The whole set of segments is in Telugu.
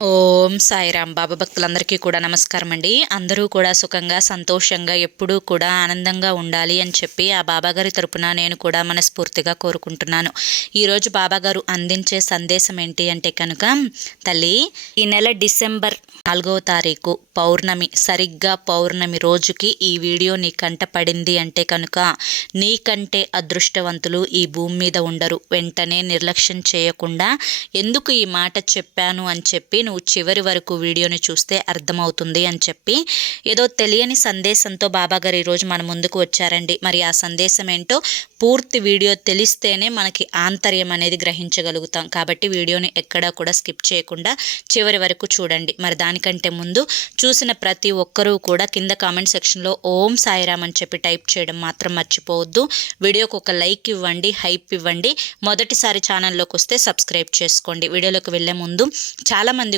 ఓం సాయిరామ్ బాబా భక్తులందరికీ కూడా నమస్కారం అండి. అందరూ కూడా సుఖంగా సంతోషంగా ఎప్పుడూ కూడా ఆనందంగా ఉండాలి అని చెప్పి ఆ బాబాగారి తరపున నేను కూడా మనస్ఫూర్తిగా కోరుకుంటున్నాను. ఈరోజు బాబాగారు అందించే సందేశం ఏంటి అంటే కనుక తల్లి ఈ నెల డిసెంబర్ నాలుగవ తారీఖు పౌర్ణమి సరిగ్గా పౌర్ణమి రోజుకి ఈ వీడియో నీ కంట పడింది అంటే కనుక నీకంటే అదృష్టవంతులు ఈ భూమి మీద ఉండరు. వెంటనే నిర్లక్ష్యం చేయకుండా ఎందుకు ఈ మాట చెప్పాను అని చెప్పి నువ్వు చివరి వరకు వీడియోని చూస్తే అర్థమవుతుంది అని చెప్పి ఏదో తెలియని సందేశంతో బాబాగారు ఈరోజు మన ముందుకు వచ్చారండి. మరి ఆ సందేశం ఏంటో పూర్తి వీడియో తెలిస్తేనే మనకి ఆంతర్యం అనేది గ్రహించగలుగుతాం. కాబట్టి వీడియోని ఎక్కడా కూడా స్కిప్ చేయకుండా చివరి వరకు చూడండి. మరి దానికంటే ముందు చూసిన ప్రతి ఒక్కరూ కూడా కింద కామెంట్ సెక్షన్లో ఓం సాయిరామ్ అని చెప్పి టైప్ చేయడం మాత్రం మర్చిపోవద్దు. వీడియోకి ఒక లైక్ ఇవ్వండి హైప్ ఇవ్వండి. మొదటిసారి ఛానల్లోకి వస్తే సబ్స్క్రైబ్ చేసుకోండి. వీడియోలోకి వెళ్ళే ముందు చాలామంది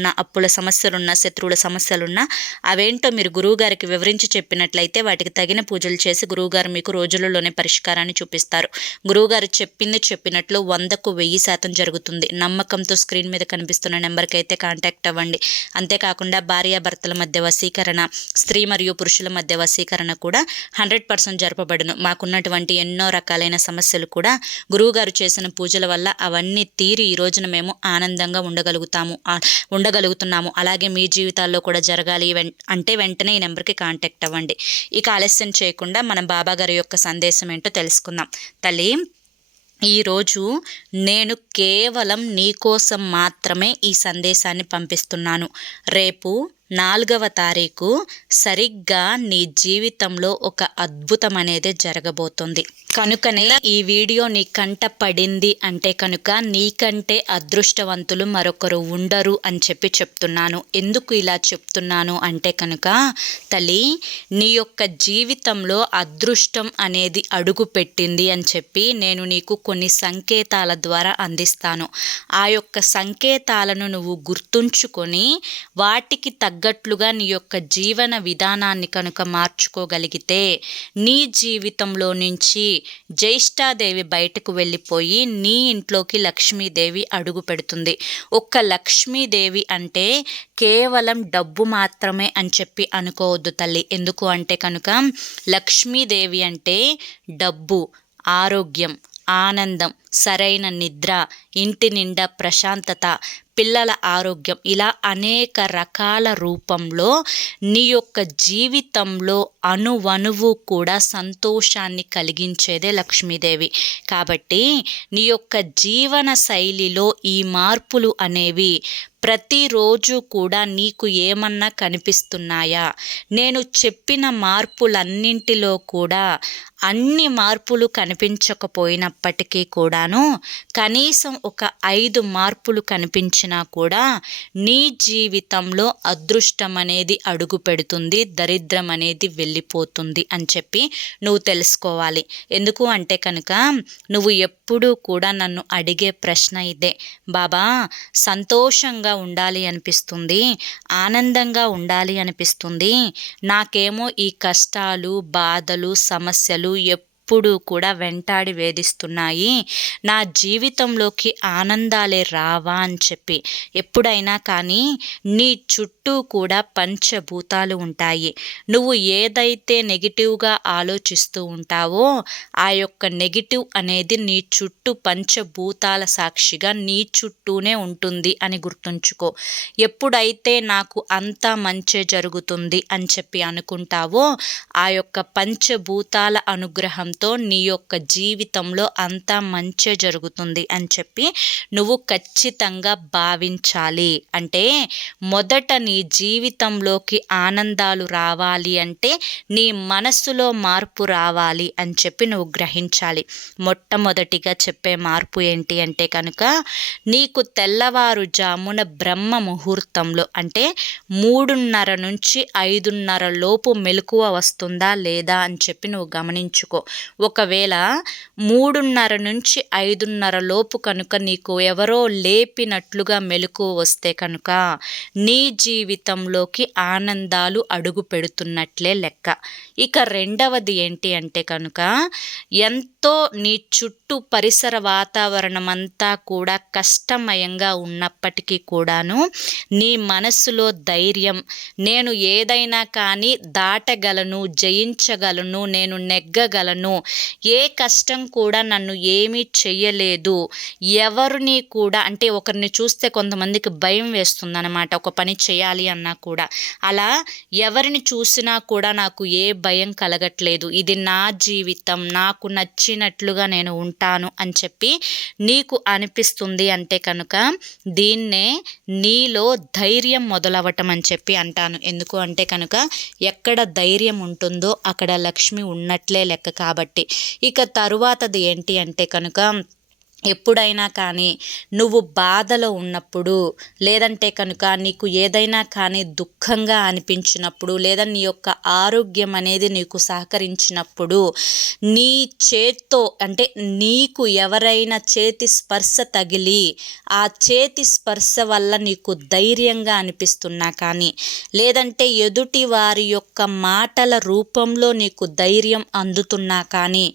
గొడవలున్నా అప్పుల సమస్యలున్నా శత్రువుల సమస్యలున్నా అవేంటో మీరు గురువుగారికి వివరించి చెప్పినట్లయితే వాటికి తగిన పూజలు చేసి గురువుగారు మీకు రోజులలోనే పరిష్కారాన్ని చూపిస్తారు. గురువుగారు చెప్పింది చెప్పినట్లు వందకు వెయ్యి శాతం జరుగుతుంది. నమ్మకంతో స్క్రీన్ మీద కనిపిస్తున్న నెంబర్కి అయితే కాంటాక్ట్ అవ్వండి. అంతేకాకుండా భార్యాభర్తల మధ్య వశీకరణ స్త్రీ మరియు పురుషుల మధ్య వశీకరణ కూడా హండ్రెడ్ పర్సెంట్ జరపబడును. మాకున్నటువంటి ఎన్నో రకాలైన సమస్యలు కూడా గురువుగారు చేసిన పూజల వల్ల అవన్నీ తీరి ఈ రోజున మేము ఆనందంగా ఉండగలుగుతాము. ఉండ ఉండగలుగుతున్నాము. అలాగే మీ జీవితాల్లో కూడా జరగాలి అంటే వెంటనే ఈ నెంబర్కి కాంటాక్ట్ అవ్వండి. ఇక ఆలస్యం చేయకుండా మనం బాబా గారి యొక్క సందేశం ఏంటో తెలుసుకుందాం. తల్లి ఈరోజు నేను కేవలం నీకోసం మాత్రమే ఈ సందేశాన్ని పంపిస్తున్నాను. రేపు నాలుగవ తారీఖు సరిగ్గా నీ జీవితంలో ఒక అద్భుతం అనేది జరగబోతుంది. కనుకనే ఈ వీడియో నీ కంట పడింది అంటే కనుక నీకంటే అదృష్టవంతులు మరొకరు ఉండరు అని చెప్పి చెప్తున్నాను. ఎందుకు ఇలా చెప్తున్నాను అంటే కనుక తల్లి నీ యొక్క జీవితంలో అదృష్టం అనేది అడుగు పెట్టింది అని చెప్పి నేను నీకు కొన్ని సంకేతాల ద్వారా అందిస్తాను. ఆ యొక్క సంకేతాలను నువ్వు గుర్తుంచుకొని వాటికి తగ్గట్లుగా నీ యొక్క జీవన విధానాన్ని కనుక మార్చుకోగలిగితే నీ జీవితంలో నుంచి జ్యేష్ఠాదేవి బయటకు వెళ్ళిపోయి నీ ఇంట్లోకి లక్ష్మీదేవి అడుగు పెడుతుంది. ఒక్క లక్ష్మీదేవి అంటే కేవలం డబ్బు మాత్రమే అని చెప్పి అనుకోవద్దు తల్లి. ఎందుకు అంటే కనుక లక్ష్మీదేవి అంటే డబ్బు ఆరోగ్యం. ఆనందం సరైన నిద్ర ఇంటి నిండా ప్రశాంతత పిల్లల ఆరోగ్యం ఇలా అనేక రకాల రూపంలో నీ యొక్క జీవితంలో అణువణువు కూడా సంతోషాన్ని కలిగించేదే లక్ష్మీదేవి. కాబట్టి నీ యొక్క జీవన శైలిలో ఈ మార్పులు అనేవి ప్రతిరోజు కూడా నీకు ఏమన్నా కనిపిస్తున్నాయా? నేను చెప్పిన మార్పులన్నింటిలో కూడా అన్ని మార్పులు కనిపించకపోయినప్పటికీ కూడాను కనీసం ఒక ఐదు మార్పులు కనిపించినా కూడా నీ జీవితంలో అదృష్టం అనేది అడుగు పెడుతుంది దరిద్రం అనేది వెళ్ళిపోతుంది అని చెప్పి నువ్వు తెలుసుకోవాలి. ఎందుకు అంటే కనుక నువ్వు ఎప్పుడూ కూడా నన్ను అడిగే ప్రశ్న ఇదే. బాబా సంతోషంగా ఉండాలి అనిపిస్తుంది. ఆనందంగా ఉండాలి అనిపిస్తుంది. నాకేమో ఈ కష్టాలు బాధలు సమస్యలు ఎప్పుడు ఎప్పుడూ కూడా వెంటాడి వేధిస్తున్నాయి. నా జీవితంలోకి ఆనందాలే రావా అని చెప్పి. ఎప్పుడైనా కానీ నీ చుట్టూ కూడా పంచభూతాలు ఉంటాయి. నువ్వు ఏదైతే నెగిటివ్గా ఆలోచిస్తూ ఉంటావో ఆ యొక్క నెగిటివ్ అనేది నీ చుట్టూ పంచభూతాల సాక్షిగా నీ చుట్టూనే ఉంటుంది అని గుర్తుంచుకో. ఎప్పుడైతే నాకు అంతా మంచే జరుగుతుంది అని చెప్పి అనుకుంటావో ఆ యొక్క పంచభూతాల అనుగ్రహం ఆనందంతో నీ యొక్క జీవితంలో అంతా మంచి జరుగుతుంది అని చెప్పి నువ్వు ఖచ్చితంగా భావించాలి. అంటే మొదట నీ జీవితంలోకి ఆనందాలు రావాలి అంటే నీ మనస్సులో మార్పు రావాలి అని చెప్పి నువ్వు గ్రహించాలి. మొట్టమొదటిగా చెప్పే మార్పు ఏంటి అంటే కనుక నీకు తెల్లవారుజామున బ్రహ్మ ముహూర్తంలో అంటే మూడున్నర నుంచి ఐదున్నర లోపు మెలకువ వస్తుందా లేదా అని చెప్పి నువ్వు గమనించుకో. ఒకవేళ మూడున్నర నుంచి ఐదున్నర లోపు కనుక నీకు ఎవరో లేపినట్లుగా మెలకువ వస్తే కనుక నీ జీవితంలోకి ఆనందాలు అడుగు పెడుతున్నట్లే లెక్క. ఇక రెండవది ఏంటి అంటే కనుక ఎంతో నీ చుట్టూ పరిసర వాతావరణం అంతా కూడా కష్టమయంగా ఉన్నప్పటికీ కూడాను నీ మనస్సులో ధైర్యం నేను ఏదైనా కానీ దాటగలను జయించగలను నేను నెగ్గగలను ఏ కష్టం కూడా నన్ను ఏమీ చెయ్యలేదు. ఎవరిని కూడా అంటే ఒకరిని చూస్తే కొంతమందికి భయం వేస్తుందన్నమాట. ఒక పని చేయాలి అన్నా కూడా. అలా ఎవరిని చూసినా కూడా నాకు ఏ భయం కలగట్లేదు. ఇది నా జీవితం నాకు నచ్చినట్లుగా నేను ఉంటాను అని చెప్పి నీకు అనిపిస్తుంది అంటే కనుక దీన్నే నీలో ధైర్యం మొదలవటం అని చెప్పి అంటాను. ఎందుకు అంటే కనుక ఎక్కడ ధైర్యం ఉంటుందో అక్కడ లక్ష్మి ఉన్నట్లే లెక్క కాబట్టి ఇక తరువాతది ఏంటి అంటే కనుక ఎప్పుడైనా కానీ నువ్వు బాధలో ఉన్నప్పుడు లేదంటే కనుక నీకు ఏదైనా కానీ దుఃఖంగా అనిపించినప్పుడు లేదా నీ యొక్క ఆరోగ్యం అనేది నీకు సహకరించినప్పుడు నీ చేత్తో అంటే నీకు ఎవరైనా చేతి స్పర్శ తగిలి ఆ చేతి స్పర్శ వల్ల నీకు ధైర్యంగా అనిపిస్తున్నా కానీ లేదంటే ఎదుటి వారి యొక్క మాటల రూపంలో నీకు ధైర్యం అందుతున్నా కానీ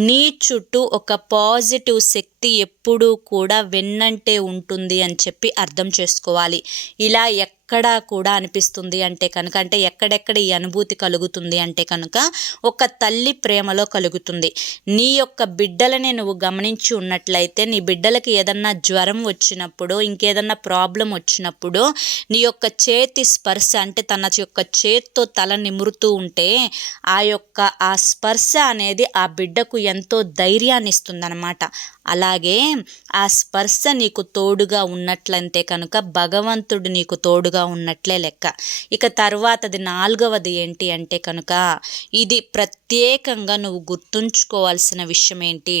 నీ చుట్టూ ఒక పాజిటివ్ శక్తి ఎప్పుడూ కూడా వెన్నంటే ఉంటుంది అని చెప్పి అర్థం చేసుకోవాలి. ఇలా ఎక్క ఎక్కడ కూడా అనిపిస్తుంది అంటే కనుక అంటే ఎక్కడెక్కడ ఈ అనుభూతి కలుగుతుంది అంటే కనుక ఒక తల్లి ప్రేమలో కలుగుతుంది. నీ యొక్క బిడ్డలని నువ్వు గమనించి ఉన్నట్లయితే నీ బిడ్డలకి ఏదన్నా జ్వరం వచ్చినప్పుడు ఇంకేదన్నా ప్రాబ్లం వచ్చినప్పుడు నీ యొక్క చేతి స్పర్శ అంటే తన యొక్క చేత్తో తల నిమురుతూ ఉంటే ఆ యొక్క ఆ స్పర్శ అనేది ఆ బిడ్డకు ఎంతో ధైర్యాన్ని ఇస్తుందన్నమాట. అలాగే ఆ స్పర్శ నీకు తోడుగా ఉన్నట్లయితే కనుక భగవంతుడు నీకు తోడుగా ఉన్నట్లే లెక్క. ఇక తర్వాతది నాలుగవది ఏంటి అంటే కనుక ఇది ప్రత్యేకంగా నువ్వు గుర్తుంచుకోవాల్సిన విషయం ఏంటి?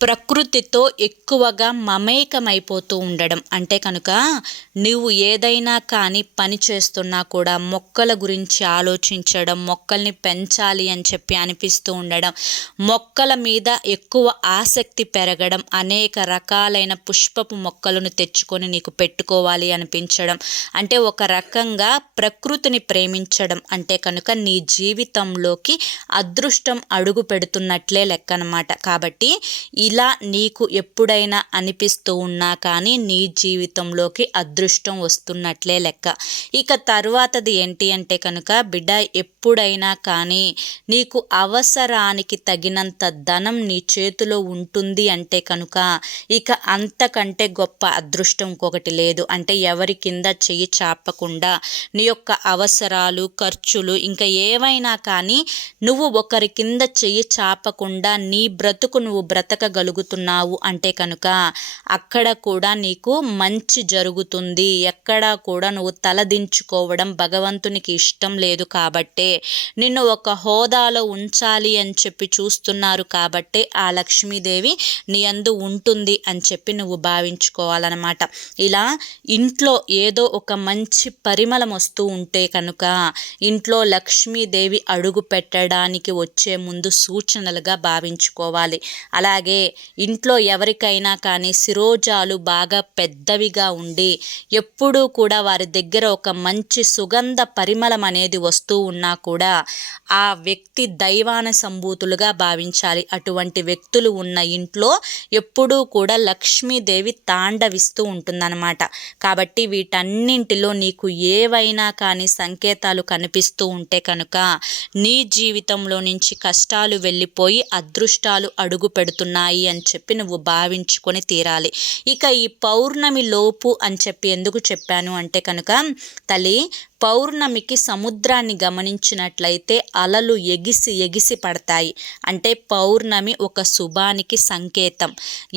ప్రకృతితో ఎక్కువగా మమేకమైపోతూ ఉండడం. అంటే కనుక నువ్వు ఏదైనా కానీ పని చేస్తున్నా కూడా మొక్కల గురించి ఆలోచించడం మొక్కల్ని పెంచాలి అని చెప్పి అనిపిస్తూ ఉండడం మొక్కల మీద ఎక్కువ ఆసక్తి పెరగడం అనేక రకాలైన పుష్పపు మొక్కలను తెచ్చుకొని నీకు పెట్టుకోవాలి అనిపించడం. అంటే ఒక రకంగా ప్రకృతిని ప్రేమించడం. అంటే కనుక నీ జీవితంలోకి అదృష్టం అడుగు పెడుతున్నట్లే లెక్క అనమాట కాబట్టి ఇలా నీకు ఎప్పుడైనా అనిపిస్తూ ఉన్నా కానీ నీ జీవితంలోకి అదృష్టం వస్తున్నట్లే లెక్క. ఇక తర్వాతది ఏంటి అంటే కనుక బిడ్డ ఎప్పుడైనా కానీ నీకు అవసరానికి తగినంత ధనం నీ చేతిలో ఉంటుంది అంటే కనుక ఇక అంతకంటే గొప్ప అదృష్టం ఇంకొకటి లేదు. అంటే ఎవరి కింద చెయ్యి చాపకుండా నీ యొక్క అవసరాలు ఖర్చులు ఇంకా ఏవైనా కానీ నువ్వు ఒకరి కింద చెయ్యి చాపకుండా నీ బ్రతుకు నువ్వు బ్రతక బ్రతకగలుగుతున్నావు అంటే కనుక అక్కడ కూడా నీకు మంచి జరుగుతుంది. ఎక్కడా కూడా నువ్వు తలదించుకోవడం భగవంతునికి ఇష్టం లేదు కాబట్టే నిన్ను ఒక హోదాలో ఉంచాలి అని చెప్పి చూస్తున్నారు కాబట్టే ఆ లక్ష్మీదేవి నీ అందు ఉంటుంది అని చెప్పి నువ్వు భావించుకోవాలన్నమాట. ఇలా ఇంట్లో ఏదో ఒక మంచి పరిమళం వస్తూ ఉంటే కనుక ఇంట్లో లక్ష్మీదేవి అడుగు పెట్టడానికి వచ్చే ముందు సూచనలుగా భావించుకోవాలి. అలాగే ఇంట్లో ఎవరికైనా కానీ శిరోజాలు బాగా పెద్దవిగా ఉండి ఎప్పుడూ కూడా వారి దగ్గర ఒక మంచి సుగంధ పరిమళం అనేది వస్తూ ఉన్నా కూడా ఆ వ్యక్తి దైవాన సంభూతులుగా భావించాలి. అటువంటి వ్యక్తులు ఉన్న ఇంట్లో ఎప్పుడూ కూడా లక్ష్మీదేవి తాండవిస్తూ ఉంటుందన్నమాట. కాబట్టి వీటన్నింటిలో నీకు ఏవైనా కానీ సంకేతాలు కనిపిస్తూ ఉంటే కనుక నీ జీవితంలో నుంచి కష్టాలు వెళ్ళిపోయి అదృష్టాలు అడుగు పెడుతున్నాయి. ఉన్నాయి అని చెప్పి నువ్వు భావించుకొని తీరాలి. ఇక ఈ పౌర్ణమి లోపు అని చెప్పి ఎందుకు చెప్పాను అంటే కనుక తల్లి పౌర్ణమికి సముద్రాన్ని గమనించినట్లయితే అలలు ఎగిసి ఎగిసి పడతాయి. అంటే పౌర్ణమి ఒక శుభానికి సంకేతం.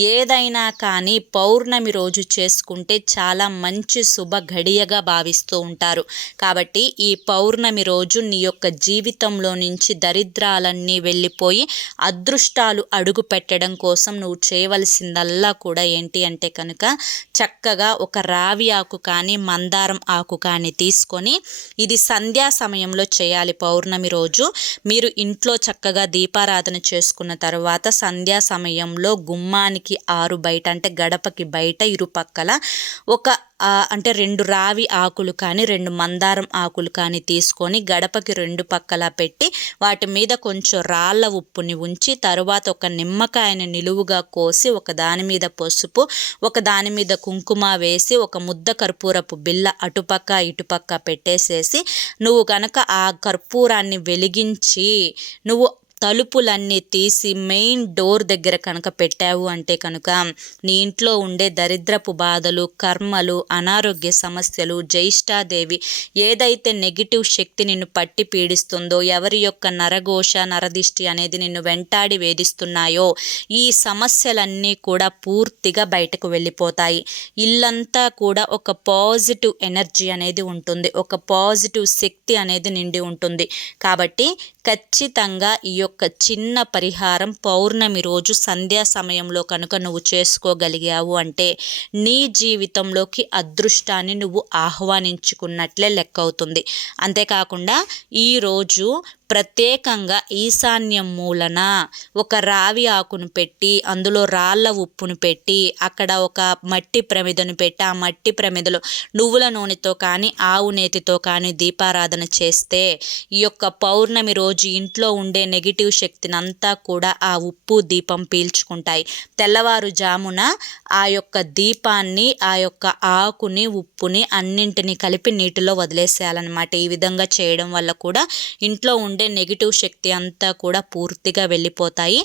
ఏదైనా కానీ పౌర్ణమి రోజు చేసుకుంటే చాలా మంచి శుభ గడియగా భావిస్తూ ఉంటారు. కాబట్టి ఈ పౌర్ణమి రోజు నీ యొక్క జీవితంలో నుంచి దరిద్రాలన్నీ వెళ్ళిపోయి అదృష్టాలు అడుగు పెట్టడం కోసం నువ్వు చేయవలసిందల్లా కూడా ఏంటి అంటే కనుక చక్కగా ఒక రావి ఆకు కానీ మందారం ఆకు కానీ తీసుకొని ఇది సంధ్యా సమయంలో చేయాలి. పౌర్ణమి రోజు మీరు ఇంట్లో చక్కగా దీపారాధన చేసుకున్న తర్వాత సంధ్యా సమయంలో గుమ్మానికి ఆరు బయట అంటే గడపకి బయట ఇరుపక్కల ఒక అంటే రెండు రావి ఆకులు కానీ రెండు మందారం ఆకులు కానీ తీసుకొని గడపకి రెండు పక్కలా పెట్టి వాటి మీద కొంచెం రాళ్ళ ఉప్పుని ఉంచి తరువాత ఒక నిమ్మకాయని నిలువుగా కోసి ఒక దాని మీద పసుపు ఒక దాని మీద కుంకుమ వేసి ఒక ముద్ద కర్పూరపు బిల్ల అటుపక్క ఇటుపక్క పెట్టేసేసి నువ్వు కనుక ఆ కర్పూరాన్ని వెలిగించి నువ్వు తలుపులన్నీ తీసి మెయిన్ డోర్ దగ్గర కనుక పెట్టావు అంటే కనుక నీ ఇంట్లో ఉండే దరిద్రపు బాధలు కర్మలు అనారోగ్య సమస్యలు జ్యేష్ఠాదేవి ఏదైతే నెగిటివ్ శక్తి నిన్ను పట్టి పీడిస్తుందో ఎవరి యొక్క నరఘోష నరదిష్టి అనేది నిన్ను వెంటాడి వేధిస్తున్నాయో ఈ సమస్యలన్నీ కూడా పూర్తిగా బయటకు వెళ్ళిపోతాయి. ఇల్లంతా కూడా ఒక పాజిటివ్ ఎనర్జీ అనేది ఉంటుంది. ఒక పాజిటివ్ శక్తి అనేది నిండి ఉంటుంది. కాబట్టి ఖచ్చితంగా ఈ యొక్క చిన్న పరిహారం పౌర్ణమి రోజు సంధ్యా సమయంలో కనుక నువ్వు చేసుకోగలిగావు అంటే నీ జీవితంలోకి అదృష్టాన్ని నువ్వు ఆహ్వానించుకున్నట్లే లెక్క అవుతుంది అంతేకాకుండా ఈరోజు ప్రత్యేకంగా ఈశాన్యం మూలన ఒక రావి ఆకును పెట్టి అందులో రాళ్ళ ఉప్పును పెట్టి అక్కడ ఒక మట్టి ప్రమిదను పెట్టి ఆ మట్టి ప్రమిదలో నువ్వుల నూనెతో కానీ ఆవు నేతితో కానీ దీపారాధన చేస్తే ఈ యొక్క పౌర్ణమి రోజు ఇంట్లో ఉండే నెగిటివ్ శక్తిని అంతా కూడా ఆ ఉప్పు దీపం పీల్చుకుంటాయి. తెల్లవారుజామున ఆ యొక్క దీపాన్ని ఆ యొక్క ఆకుని ఉప్పుని అన్నింటినీ కలిపి నీటిలో వదిలేసేయాలన్నమాట. ఈ విధంగా చేయడం వల్ల కూడా ఇంట్లో ఉండే ఉండే నెగిటివ్ శక్తి అంతా కూడా పూర్తిగా వెళ్ళిపోతాయి.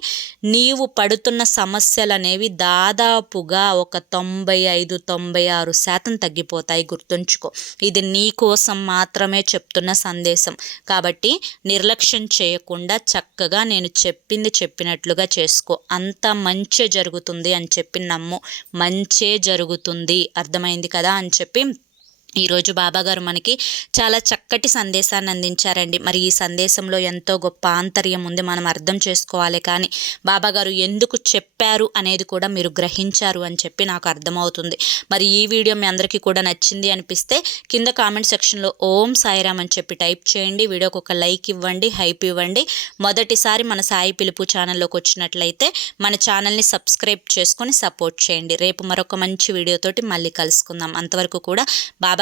నీవు పడుతున్న సమస్యలు అనేవి దాదాపుగా ఒక తొంభై ఐదు తొంభై ఆరు శాతం తగ్గిపోతాయి. గుర్తుంచుకో ఇది నీ కోసం మాత్రమే చెప్తున్న సందేశం. కాబట్టి నిర్లక్ష్యం చేయకుండా చక్కగా నేను చెప్పింది చెప్పినట్లుగా చేసుకో. అంత మంచే జరుగుతుంది అని చెప్పి నమ్ము. మంచే జరుగుతుంది. అర్థమైంది కదా అని చెప్పి ఈరోజు బాబాగారు మనకి చాలా చక్కటి సందేశాన్ని అందించారండి. మరి ఈ సందేశంలో ఎంతో గొప్ప ఆంతర్యం ఉంది. మనం అర్థం చేసుకోవాలి కానీ బాబాగారు ఎందుకు చెప్పారు అనేది కూడా మీరు గ్రహించారు అని చెప్పి నాకు అర్థమవుతుంది. మరి ఈ వీడియో మీ అందరికీ కూడా నచ్చింది అనిపిస్తే కింద కామెంట్ సెక్షన్లో ఓం సాయిరామ్ అని చెప్పి టైప్ చేయండి. వీడియోకి ఒక లైక్ ఇవ్వండి హైప్ ఇవ్వండి. మొదటిసారి మన సాయి పిలుపు ఛానల్లోకి వచ్చినట్లయితే మన ఛానల్ని సబ్స్క్రైబ్ చేసుకొని సపోర్ట్ చేయండి. రేపు మరొక మంచి వీడియోతోటి మళ్ళీ కలుసుకుందాం. అంతవరకు కూడా బాబా